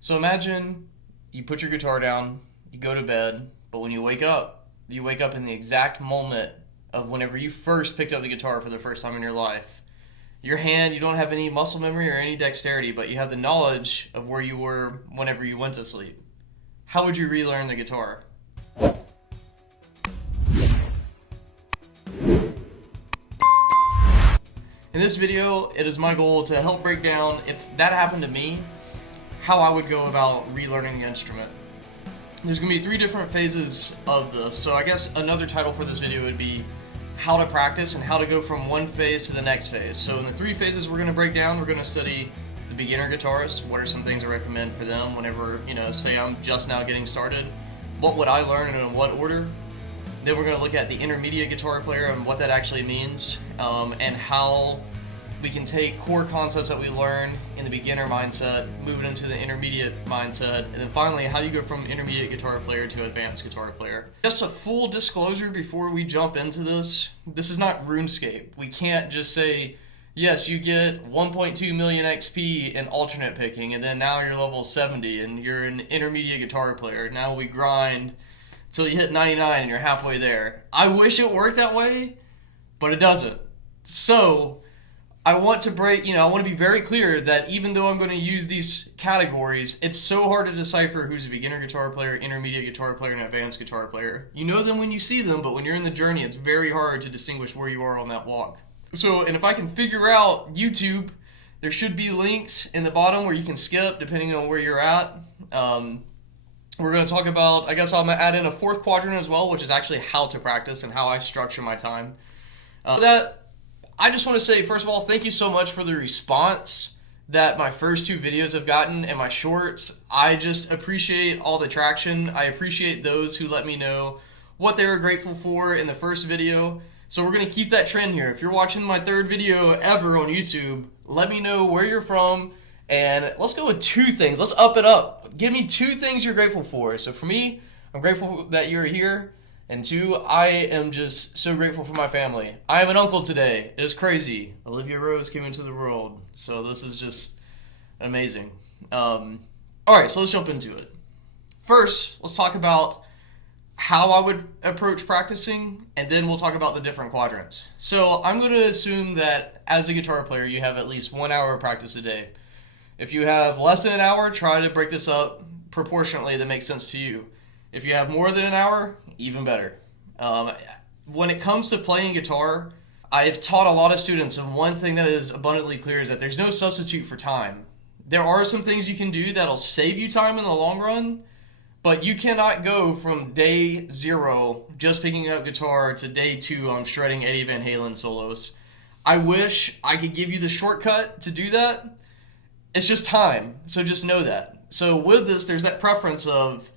So imagine you put your guitar down, you go to bed, but when you wake up in the exact moment of whenever you first picked up the guitar for the first time in your life. Your hand, you don't have any muscle memory or any dexterity, but you have the knowledge of where you were whenever you went to sleep. How would you relearn the guitar? In this video, it is my goal to help break down, if that happened to me, how I would go about relearning the instrument. There's going to be 3 different phases of this, so I guess another title for this video would be how to practice and how to go from one phase to the next phase. So in the 3 phases we're going to break down, we're going to study the beginner guitarist. What are some things I recommend for them whenever, say I'm just now getting started? What would I learn and in what order? Then we're going to look at the intermediate guitar player and what that actually means, and how we can take core concepts that we learn in the beginner mindset, move it into the intermediate mindset, and then finally, how do you go from intermediate guitar player to advanced guitar player? Just a full disclosure before we jump into this is not RuneScape. We can't just say, yes, you get 1.2 million XP in alternate picking, and then now you're level 70 and you're an intermediate guitar player. Now we grind till you hit 99 and you're halfway there. I wish it worked that way, but it doesn't. So I want to be very clear that even though I'm going to use these categories, it's so hard to decipher who's a beginner guitar player, intermediate guitar player, and advanced guitar player. You know them when you see them, but when you're in the journey, it's very hard to distinguish where you are on that walk. And if I can figure out YouTube, there should be links in the bottom where you can skip depending on where you're at. We're going to talk about, I guess I'm going to add in a 4th quadrant as well, which is actually how to practice and how I structure my time. I just want to say, first of all, thank you so much for the response that my first 2 videos have gotten and my shorts. I just appreciate all the traction. I appreciate those who let me know what they were grateful for in the first video. So we're going to keep that trend here. If you're watching my 3rd video ever on YouTube, let me know where you're from, and let's go with 2 things. Let's up it up. Give me 2 things you're grateful for. So for me, I'm grateful that you're here. And 2, I am just so grateful for my family. I am an uncle today. It is crazy. Olivia Rose came into the world. So this is just amazing. Alright, so let's jump into it. First, let's talk about how I would approach practicing, and then we'll talk about the different quadrants. So I'm going to assume that as a guitar player, you have at least 1 hour of practice a day. If you have less than an hour, try to break this up proportionately that makes sense to you. If you have more than an hour, even better. When it comes to playing guitar, I've taught a lot of students, and one thing that is abundantly clear is that there's no substitute for time. There are some things you can do that'll save you time in the long run, but you cannot go from day 0 just picking up guitar to day 2 I'm shredding Eddie Van Halen solos. I wish I could give you the shortcut to do that. It's just time, so just know that. So with this, there's that preference of,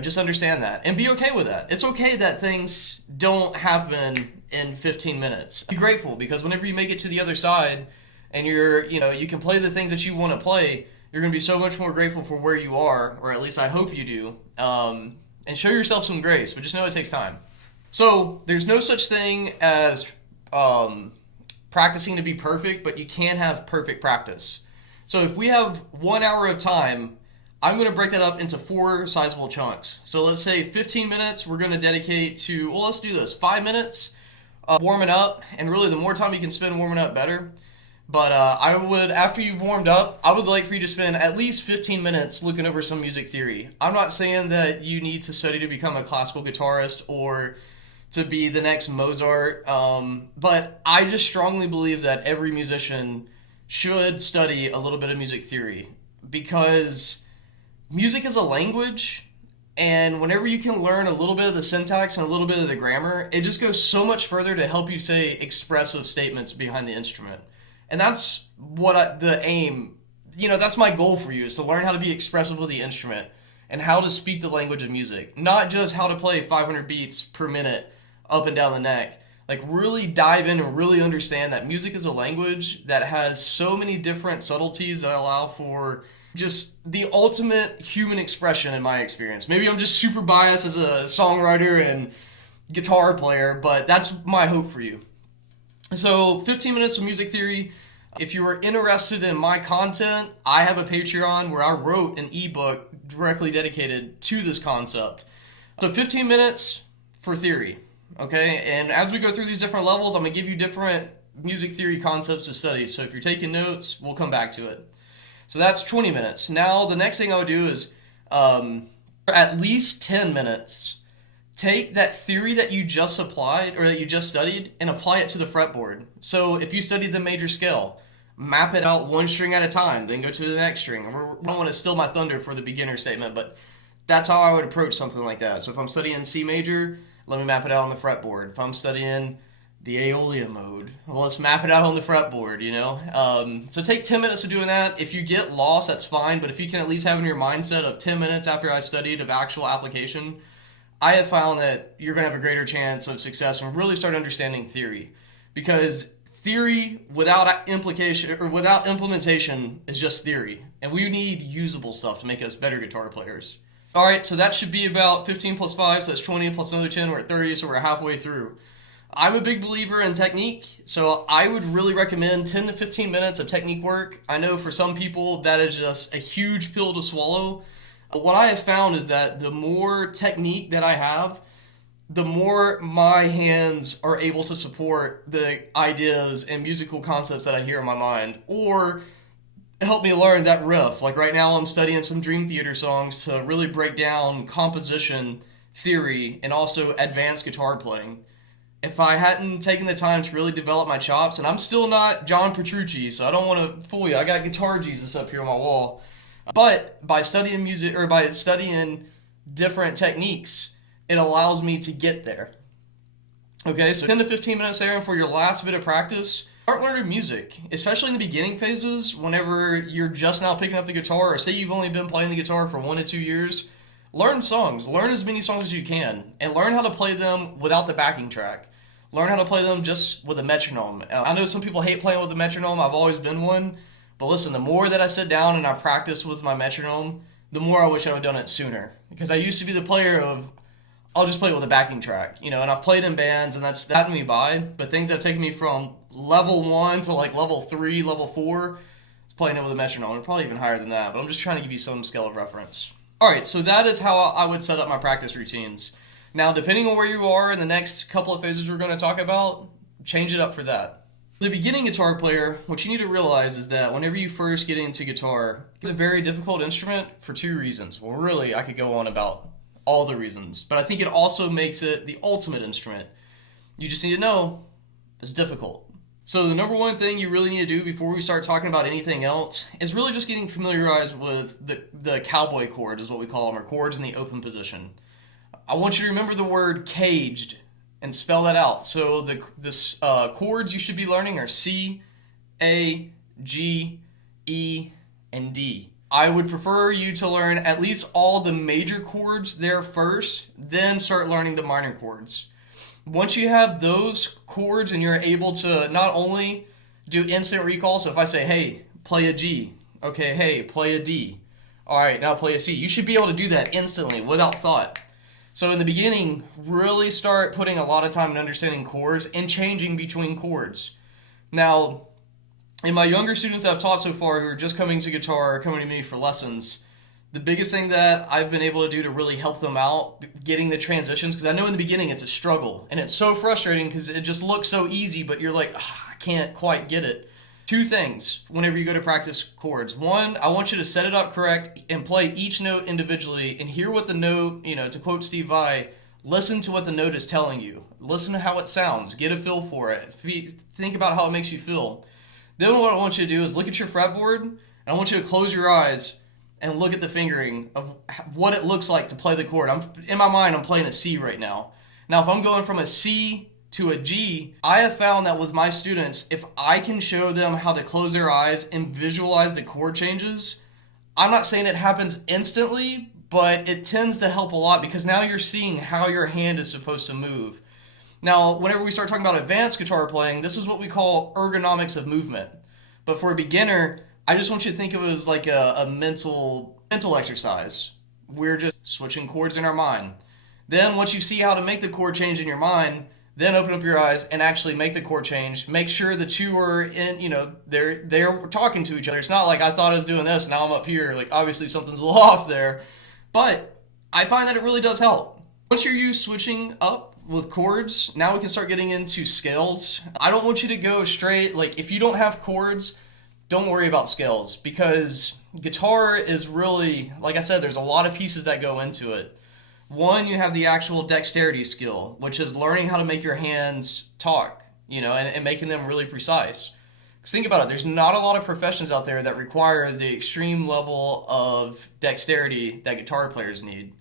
just understand that and be okay with that. It's okay that things don't happen in 15 minutes. Be grateful, because whenever you make it to the other side and you can play the things that you want to play, you're going to be so much more grateful for where you are, or at least I hope you do, and show yourself some grace, but just know it takes time. So there's no such thing as practicing to be perfect, but you can have perfect practice. So if we have 1 hour of time, I'm going to break that up into 4 sizable chunks. So let's say 15 minutes we're going to dedicate to, let's do this, 5 minutes warming up, and really the more time you can spend warming up, better. But after you've warmed up, I would like for you to spend at least 15 minutes looking over some music theory. I'm not saying that you need to study to become a classical guitarist or to be the next Mozart, but I just strongly believe that every musician should study a little bit of music theory, because music is a language, and whenever you can learn a little bit of the syntax and a little bit of the grammar, it just goes so much further to help you say expressive statements behind the instrument. And that's that's my goal for you, is to learn how to be expressive with the instrument and how to speak the language of music. Not just how to play 500 beats per minute up and down the neck. Like, really dive in and really understand that music is a language that has so many different subtleties that allow for just the ultimate human expression, in my experience. Maybe I'm just super biased as a songwriter and guitar player, but that's my hope for you. So 15 minutes of music theory. If you are interested in my content, I have a Patreon where I wrote an ebook directly dedicated to this concept. So 15 minutes for theory, okay? And as we go through these different levels, I'm going to give you different music theory concepts to study. So if you're taking notes, we'll come back to it. So that's 20 minutes. Now, the next thing I would do is at least 10 minutes, take that theory that you just applied or that you just studied and apply it to the fretboard. So if you studied the major scale, map it out one string at a time, then go to the next string. I don't want to steal my thunder for the beginner statement, but that's how I would approach something like that. So if I'm studying C major, let me map it out on the fretboard. If I'm studying the Aeolian mode, well, let's map it out on the fretboard, you know? So take 10 minutes of doing that. If you get lost, that's fine, but if you can at least have in your mindset of 10 minutes after I've studied of actual application, I have found that you're going to have a greater chance of success and really start understanding theory. Because theory without implication or without implementation is just theory. And we need usable stuff to make us better guitar players. All right, so that should be about 15 plus 5, so that's 20 plus another 10, we're at 30, so we're halfway through. I'm a big believer in technique, so I would really recommend 10 to 15 minutes of technique work. I know for some people that is just a huge pill to swallow. But what I have found is that the more technique that I have, the more my hands are able to support the ideas and musical concepts that I hear in my mind, or help me learn that riff. Like right now I'm studying some Dream Theater songs to really break down composition theory and also advanced guitar playing. If I hadn't taken the time to really develop my chops, and I'm still not John Petrucci, so I don't want to fool you. I got Guitar Jesus up here on my wall. But by studying music, or by studying different techniques, it allows me to get there. Okay, so 10 to 15 minutes there, and for your last bit of practice, start learning music, especially in the beginning phases, whenever you're just now picking up the guitar, or say you've only been playing the guitar for 1 to 2 years. Learn songs. Learn as many songs as you can, and learn how to play them without the backing track. Learn how to play them just with a metronome. I know some people hate playing with a metronome. I've always been one. But listen, the more that I sit down and I practice with my metronome, the more I wish I would have done it sooner. Because I used to be the player of, I'll just play it with a backing track. You know, and I've played in bands, and that's gotten me by. But things that have taken me from level 1 to like level 3, level 4, is playing it with a metronome. And probably even higher than that. But I'm just trying to give you some scale of reference. Alright, so that is how I would set up my practice routines. Now, depending on where you are in the next couple of phases we're going to talk about, change it up for that. The beginning guitar player, what you need to realize is that whenever you first get into guitar, it's a very difficult instrument for 2 reasons. Well, really, I could go on about all the reasons, but I think it also makes it the ultimate instrument. You just need to know it's difficult. So the number one thing you really need to do before we start talking about anything else is really just getting familiarized with the cowboy chord, is what we call them, or chords in the open position. I want you to remember the word caged and spell that out. So the chords you should be learning are C, A, G, E, and D. I would prefer you to learn at least all the major chords there first, then start learning the minor chords. Once you have those chords and you're able to not only do instant recall, so if I say, hey, play a G, okay, hey, play a D, all right, now play a C. You should be able to do that instantly without thought. So in the beginning, really start putting a lot of time in understanding chords and changing between chords. Now, in my younger students I've taught so far who are just coming to guitar or coming to me for lessons, the biggest thing that I've been able to do to really help them out getting the transitions, because I know in the beginning it's a struggle, and it's so frustrating because it just looks so easy, but you're like, I can't quite get it. 2 things whenever you go to practice chords. 1, I want you to set it up correct and play each note individually and hear what the note, to quote Steve Vai, listen to what the note is telling you. Listen to how it sounds. Get a feel for it. Think about how it makes you feel. Then what I want you to do is look at your fretboard, and I want you to close your eyes and look at the fingering of what it looks like to play the chord. In my mind, I'm playing a C right now. Now, if I'm going from a C to a G, I have found that with my students, if I can show them how to close their eyes and visualize the chord changes, I'm not saying it happens instantly, but it tends to help a lot because now you're seeing how your hand is supposed to move. Now, whenever we start talking about advanced guitar playing, this is what we call ergonomics of movement. But for a beginner, I just want you to think of it as like a mental exercise. We're just switching chords in our mind. Then once you see how to make the chord change in your mind, then open up your eyes and actually make the chord change. Make sure the two are in, they're talking to each other. It's not like I thought I was doing this, now I'm up here. Like, obviously something's a little off there. But I find that it really does help. Once you're used switching up with chords, now we can start getting into scales. I don't want you to go straight, like if you don't have chords, don't worry about scales, because guitar is really, like I said, there's a lot of pieces that go into it. One, you have the actual dexterity skill, which is learning how to make your hands talk, and making them really precise. Because think about it, there's not a lot of professions out there that require the extreme level of dexterity that guitar players need.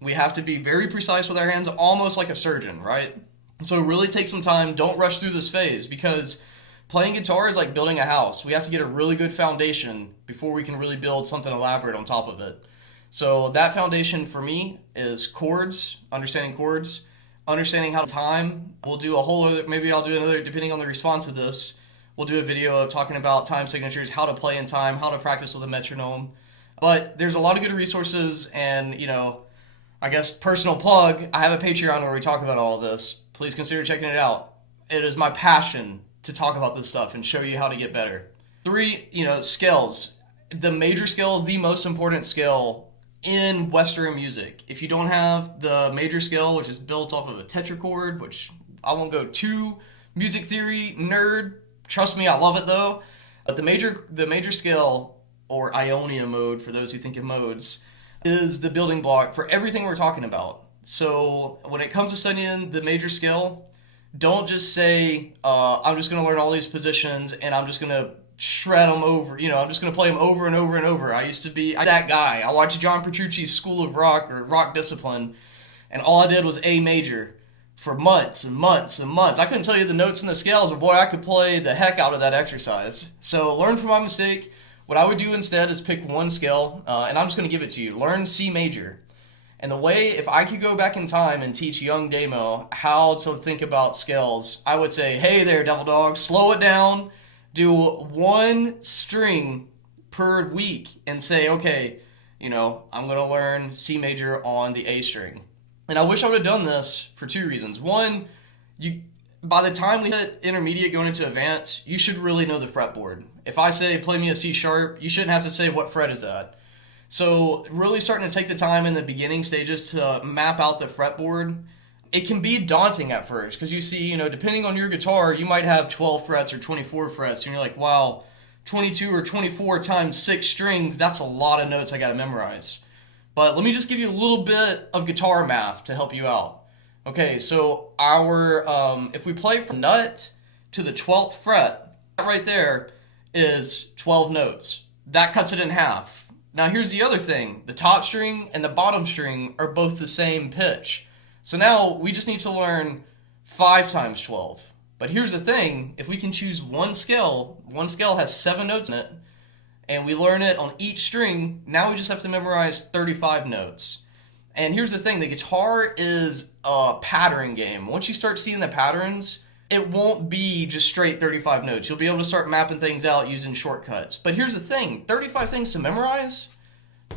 We have to be very precise with our hands, almost like a surgeon, right? So really take some time, don't rush through this phase, because playing guitar is like building a house. We have to get a really good foundation before we can really build something elaborate on top of it. So that foundation for me is chords, understanding how to time. We'll do a whole other, maybe I'll do another, depending on the response of this, we'll do a video of talking about time signatures, how to play in time, how to practice with a metronome. But there's a lot of good resources, and, I guess personal plug, I have a Patreon where we talk about all of this. Please consider checking it out. It is my passion to talk about this stuff and show you how to get better. 3, scales. The major scale is the most important scale in Western music. If you don't have the major scale, which is built off of a tetrachord, which I won't go too music theory nerd, trust me, I love it though. But the major scale, or Ionia mode for those who think in modes, is the building block for everything we're talking about. So when it comes to studying the major scale, don't just say, I'm just going to learn all these positions and I'm just going to shred them over. I'm just going to play them over and over and over. I used to be that guy. I watched John Petrucci's School of Rock or Rock Discipline, and all I did was A major for months and months and months. I couldn't tell you the notes and the scales, but boy, I could play the heck out of that exercise. So learn from my mistake. What I would do instead is pick one scale, and I'm just going to give it to you. Learn C major. And the way, if I could go back in time and teach young Damo how to think about scales, I would say, hey there, devil dog, slow it down, do one string per week, and say, okay, I'm going to learn C major on the A string. And I wish I would have done this for 2 reasons. One, by the time we hit intermediate going into advanced, you should really know the fretboard. If I say play me a C sharp, you shouldn't have to say what fret is that. So really starting to take the time in the beginning stages to map out the fretboard. It can be daunting at first because you see, depending on your guitar, you might have 12 frets or 24 frets, and you're like, wow, 22 or 24 times 6 strings, that's a lot of notes I got to memorize. But let me just give you a little bit of guitar math to help you out. Okay, so if we play from nut to the 12th fret, that right there is 12 notes. That cuts it in half. Now here's the other thing. The top string and the bottom string are both the same pitch. So now we just need to learn 5 times 12. But here's the thing. If we can choose one scale has 7 notes in it, and we learn it on each string, now we just have to memorize 35 notes. And here's the thing. The guitar is a pattern game. Once you start seeing the patterns, it won't be just straight 35 notes. You'll be able to start mapping things out using shortcuts. But here's the thing, 35 things to memorize,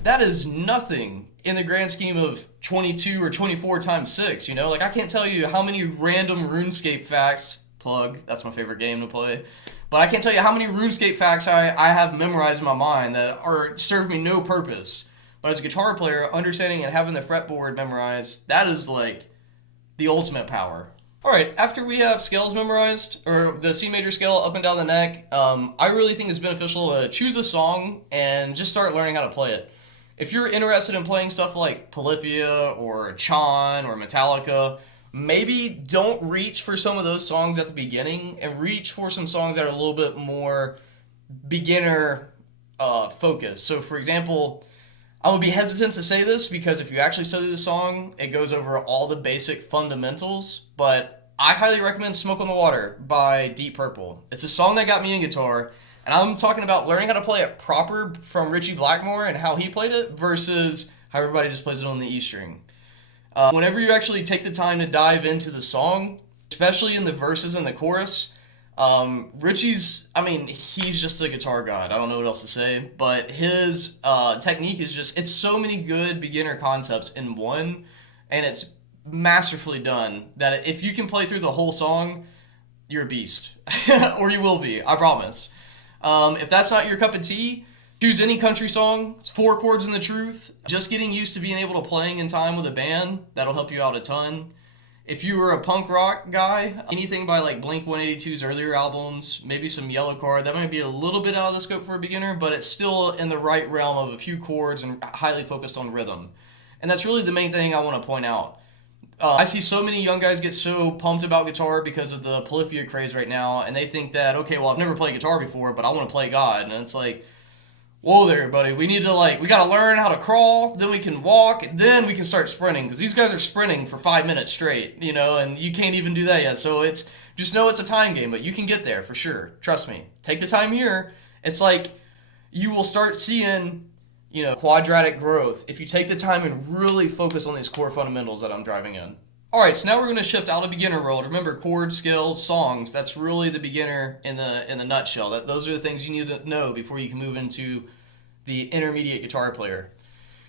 that is nothing in the grand scheme of 22 or 24 times 6, Like, I can't tell you how many random RuneScape facts, plug, that's my favorite game to play, but I can't tell you how many RuneScape facts I have memorized in my mind that serve me no purpose. But as a guitar player, understanding and having the fretboard memorized, that is like the ultimate power. Alright, after we have scales memorized, or the C major scale up and down the neck, I really think it's beneficial to choose a song and just start learning how to play it. If you're interested in playing stuff like Polyphia or Chon or Metallica, maybe don't reach for some of those songs at the beginning and reach for some songs that are a little bit more beginner focused. So for example, I would be hesitant to say this because if you actually study the song, it goes over all the basic fundamentals, but I highly recommend Smoke on the Water by Deep Purple. It's a song that got me in guitar, and I'm talking about learning how to play it proper from Ritchie Blackmore and how he played it versus how everybody just plays it on the E string. Whenever you actually take the time to dive into the song, especially in the verses and the chorus, Ritchie's, he's just a guitar god. I don't know what else to say, but his technique is it's so many good beginner concepts in one, and it's masterfully done that if you can play through the whole song, you're a beast. Or you will be, I promise. If that's not your cup of tea, choose any country song. It's 4 chords in the truth. Just getting used to being able to playing in time with a band, that'll help you out a ton. If you were a punk rock guy, anything by like Blink-182's earlier albums, maybe some Yellow Card, that might be a little bit out of the scope for a beginner, but it's still in the right realm of a few chords and highly focused on rhythm. And that's really the main thing I want to point out. I see so many young guys get so pumped about guitar because of the polyphia craze right now, and they think that, okay, well, I've never played guitar before, but I want to play God. And it's like, whoa there, buddy. We need to we got to learn how to crawl, then we can walk, then we can start sprinting. Because these guys are sprinting for 5 minutes straight, and you can't even do that yet. So just know it's a time game, but you can get there for sure. Trust me. Take the time here. It's like you will start seeing, quadratic growth if you take the time and really focus on these core fundamentals that I'm driving in. All right, so now we're going to shift out of beginner world. Remember, chords, scales, songs, that's really the beginner in the nutshell. Those are the things you need to know before you can move into the intermediate guitar player.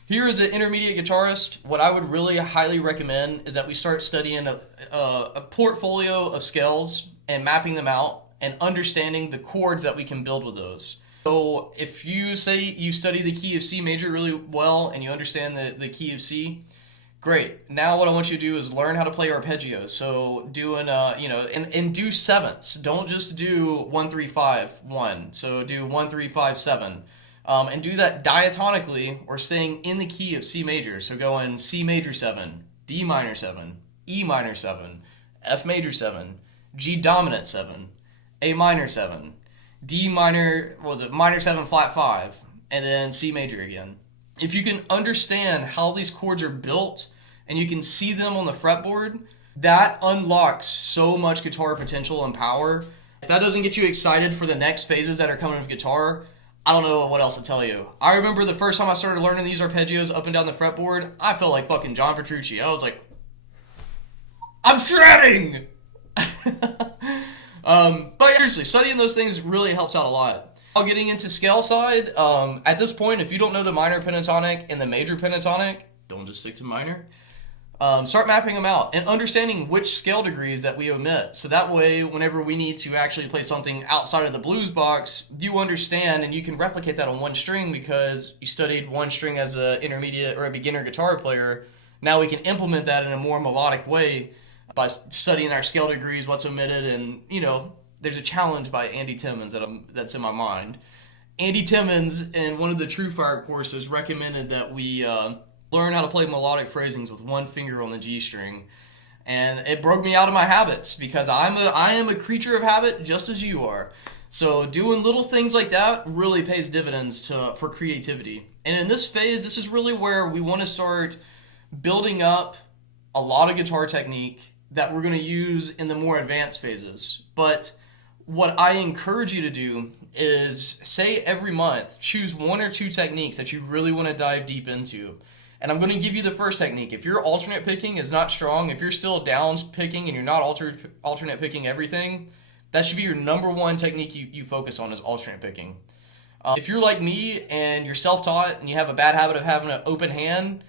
Here as an intermediate guitarist, what I would really highly recommend is that we start studying a portfolio of scales and mapping them out and understanding the chords that we can build with those. So if you say you study the key of C major really well and you understand the key of C, great. Now what I want you to do is learn how to play arpeggios. So doing, and do sevenths. Don't just do 1, 3, 5, 1. So do 1, 3, 5, 7. And do that diatonically or staying in the key of C major. So going C major 7, D minor 7, E minor 7, F major 7, G dominant 7, A minor 7, D minor, minor 7 flat 5, and then C major again. If you can understand how these chords are built and you can see them on the fretboard, that unlocks so much guitar potential and power. If that doesn't get you excited for the next phases that are coming with guitar, I don't know what else to tell you. I remember the first time I started learning these arpeggios up and down the fretboard, I felt like fucking John Petrucci. I was like, I'm shredding! But seriously, studying those things really helps out a lot. Now getting into scale side, at this point, if you don't know the minor pentatonic and the major pentatonic, don't just stick to minor. Start mapping them out and understanding which scale degrees that we omit. So that way, whenever we need to actually play something outside of the blues box, you understand and you can replicate that on one string because you studied one string as an intermediate or a beginner guitar player. Now we can implement that in a more melodic way by studying our scale degrees, what's omitted, and, there's a challenge by Andy Timmons that's in my mind. Andy Timmons, in one of the True Fire courses, recommended that we learn how to play melodic phrasings with one finger on the G string. And it broke me out of my habits because I am a creature of habit just as you are. So doing little things like that really pays dividends for creativity. And in this phase, this is really where we want to start building up a lot of guitar technique that we're going to use in the more advanced phases. But what I encourage you to do is, say every month, choose 1 or 2 techniques that you really want to dive deep into. And I'm going to give you the first technique. If your alternate picking is not strong, if you're still downs picking and you're not alternate picking everything, that should be your number 1 technique you focus on is alternate picking. If you're like me and you're self-taught and you have a bad habit of having an open hand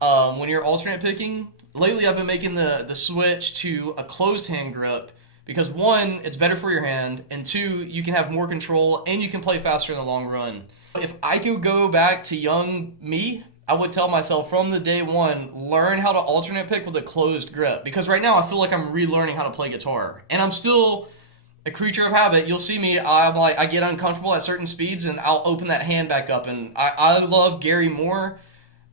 when you're alternate picking, lately I've been making the switch to a closed hand grip because 1, it's better for your hand, and 2, you can have more control and you can play faster in the long run. If I could go back to young me, I would tell myself from the day 1, learn how to alternate pick with a closed grip. Because right now I feel like I'm relearning how to play guitar. And I'm still a creature of habit. You'll see me, I get uncomfortable at certain speeds and I'll open that hand back up. And I love Gary Moore.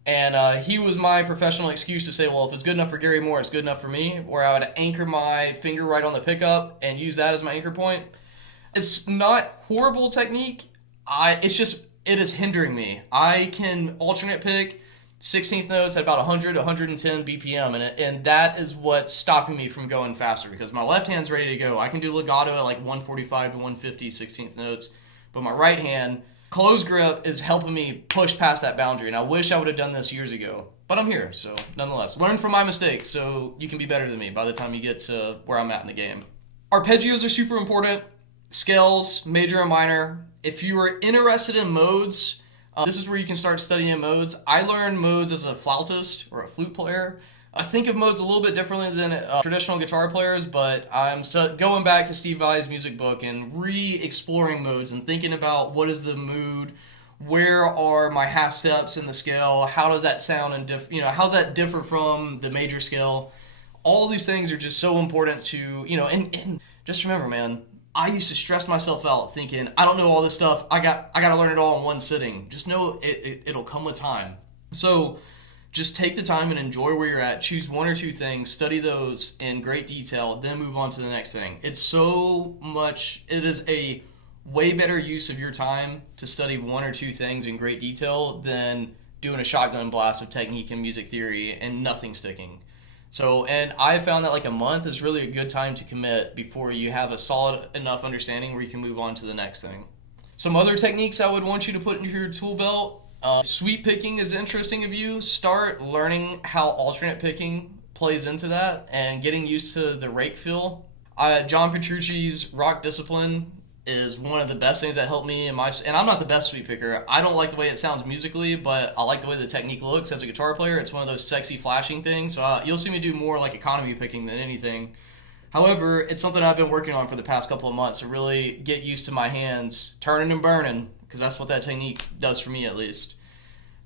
And he was my professional excuse to say, well, if it's good enough for Gary Moore, it's good enough for me. Where I would anchor my finger right on the pickup and use that as my anchor point. It's not horrible technique. It is hindering me. I can alternate pick 16th notes at about 100, 110 BPM, and that is what's stopping me from going faster because my left hand's ready to go. I can do legato at like 145 to 150 16th notes, but my right hand, closed grip, is helping me push past that boundary, and I wish I would have done this years ago. But I'm here, so nonetheless. Learn from my mistakes so you can be better than me by the time you get to where I'm at in the game. Arpeggios are super important. Scales, major and minor. If you are interested in modes, this is where you can start studying modes. I learned modes as a flautist or a flute player. I think of modes a little bit differently than traditional guitar players, but I'm going back to Steve Vai's music book and re-exploring modes and thinking about what is the mood, where are my half steps in the scale, how does that sound, and how does that differ from the major scale? All these things are just so important to, and just remember, man, I used to stress myself out thinking, I don't know all this stuff, I got to learn it all in one sitting. Just know it'll come with time. So just take the time and enjoy where you're at. Choose one or two things, study those in great detail, then move on to the next thing. It is a way better use of your time to study one or two things in great detail than doing a shotgun blast of technique and music theory and nothing sticking. So, and I found that like a month is really a good time to commit before you have a solid enough understanding where you can move on to the next thing. Some other techniques I would want you to put into your tool belt. Sweep picking is interesting of you. Start learning how alternate picking plays into that and getting used to the rake feel. John Petrucci's Rock Discipline is one of the best things that helped me and I'm not the best sweep picker. I don't like the way it sounds musically, but I like the way the technique looks as a guitar player. It's one of those sexy flashing things. So you'll see me do more like economy picking than anything. However, it's something I've been working on for the past couple of months to really get used to my hands turning and burning, because that's what that technique does for me at least.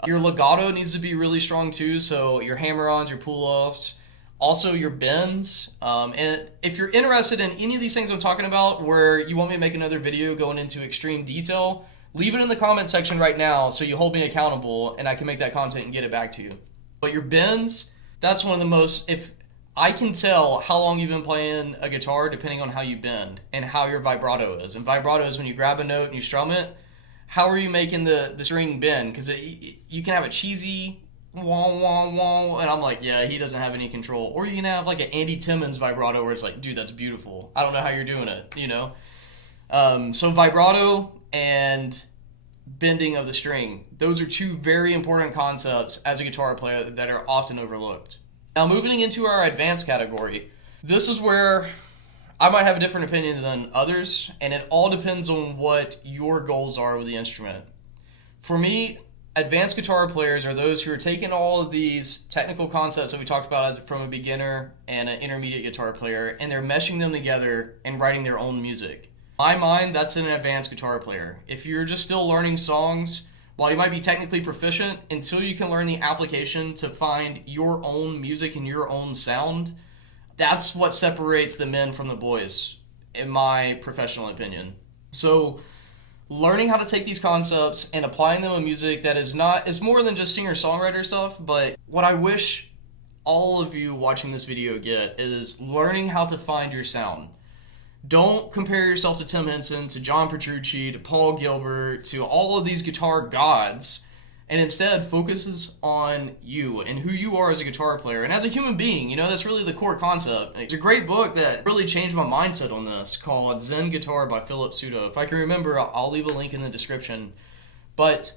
Your legato needs to be really strong too, so your hammer-ons, your pull-offs, also your bends. And if you're interested in any of these things I'm talking about where you want me to make another video going into extreme detail, leave it in the comment section right now so you hold me accountable and I can make that content and get it back to you. But your bends, that's one of the most, if I can tell how long you've been playing a guitar depending on how you bend and how your vibrato is. And vibrato is when you grab a note and you strum it. How are you making the string bend? Because you can have a cheesy wah, wah, wah, and I'm like, yeah, he doesn't have any control. Or you can have like an Andy Timmons vibrato where it's like, dude, that's beautiful. I don't know how you're doing it, So vibrato and bending of the string, those are two very important concepts as a guitar player that are often overlooked. Now moving into our advanced category, this is where I might have a different opinion than others, and it all depends on what your goals are with the instrument. For me, advanced guitar players are those who are taking all of these technical concepts that we talked about from a beginner and an intermediate guitar player, and they're meshing them together and writing their own music. In my mind, that's an advanced guitar player. If you're just still learning songs, while you might be technically proficient, until you can learn the application to find your own music and your own sound, that's what separates the men from the boys, in my professional opinion. So learning how to take these concepts and applying them in music that is more than just singer-songwriter stuff, but what I wish all of you watching this video get is learning how to find your sound. Don't compare yourself to Tim Henson, to John Petrucci, to Paul Gilbert, to all of these guitar gods, and instead focuses on you and who you are as a guitar player and as a human being. That's really the core concept. It's a great book that really changed my mindset on this called Zen Guitar by Philip Sudo. If I can remember, I'll leave a link in the description. But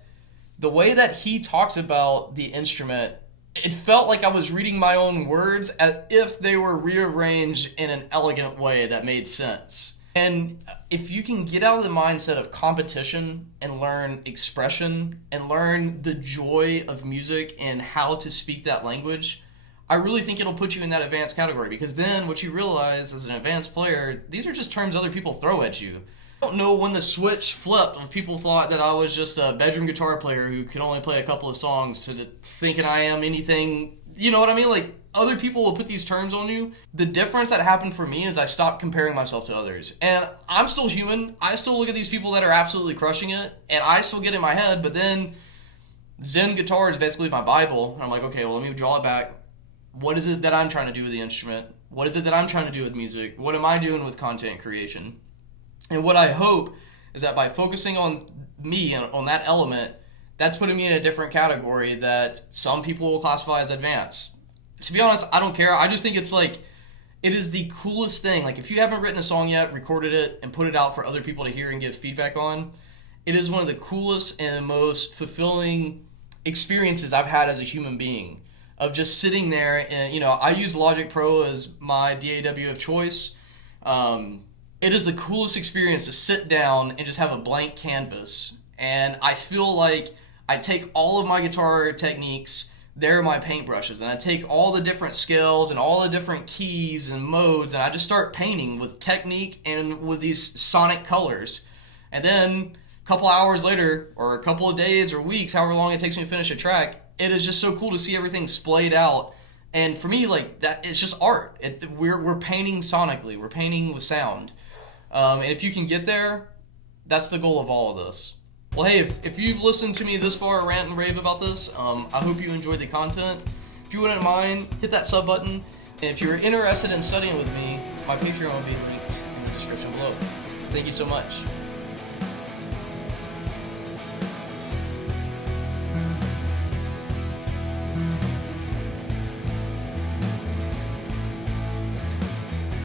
the way that he talks about the instrument, it felt like I was reading my own words as if they were rearranged in an elegant way that made sense. And if you can get out of the mindset of competition and learn expression and learn the joy of music and how to speak that language, I really think it'll put you in that advanced category, because then what you realize as an advanced player, these are just terms other people throw at you. I don't know when the switch flipped of people thought that I was just a bedroom guitar player who could only play a couple of songs to thinking I am anything, you know what I mean? Like, other people will put these terms on you. The difference that happened for me is I stopped comparing myself to others. And I'm still human. I still look at these people that are absolutely crushing it, and I still get in my head, but then Zen Guitar is basically my Bible. And I'm like, okay, well, let me draw it back. What is it that I'm trying to do with the instrument? What is it that I'm trying to do with music? What am I doing with content creation? And what I hope is that by focusing on me, on that element, that's putting me in a different category that some people will classify as advanced. To be honest, I don't care. I just think it's like, it is the coolest thing. Like, if you haven't written a song yet, recorded it, and put it out for other people to hear and give feedback on, it is one of the coolest and most fulfilling experiences I've had as a human being, of just sitting there. And, I use Logic Pro as my DAW of choice. It is the coolest experience to sit down and just have a blank canvas. And I feel like I take all of my guitar techniques they're my paintbrushes, and I take all the different scales and all the different keys and modes, and I just start painting with technique and with these sonic colors. And then a couple hours later, or a couple of days or weeks, however long it takes me to finish a track, it is just so cool to see everything splayed out. And for me, like that, it's just art. We're painting sonically. We're painting with sound. And if you can get there, that's the goal of all of this. Well, hey, if you've listened to me this far rant and rave about this, I hope you enjoyed the content. If you wouldn't mind, hit that sub button. And if you're interested in studying with me, my Patreon will be linked in the description below. Thank you so much.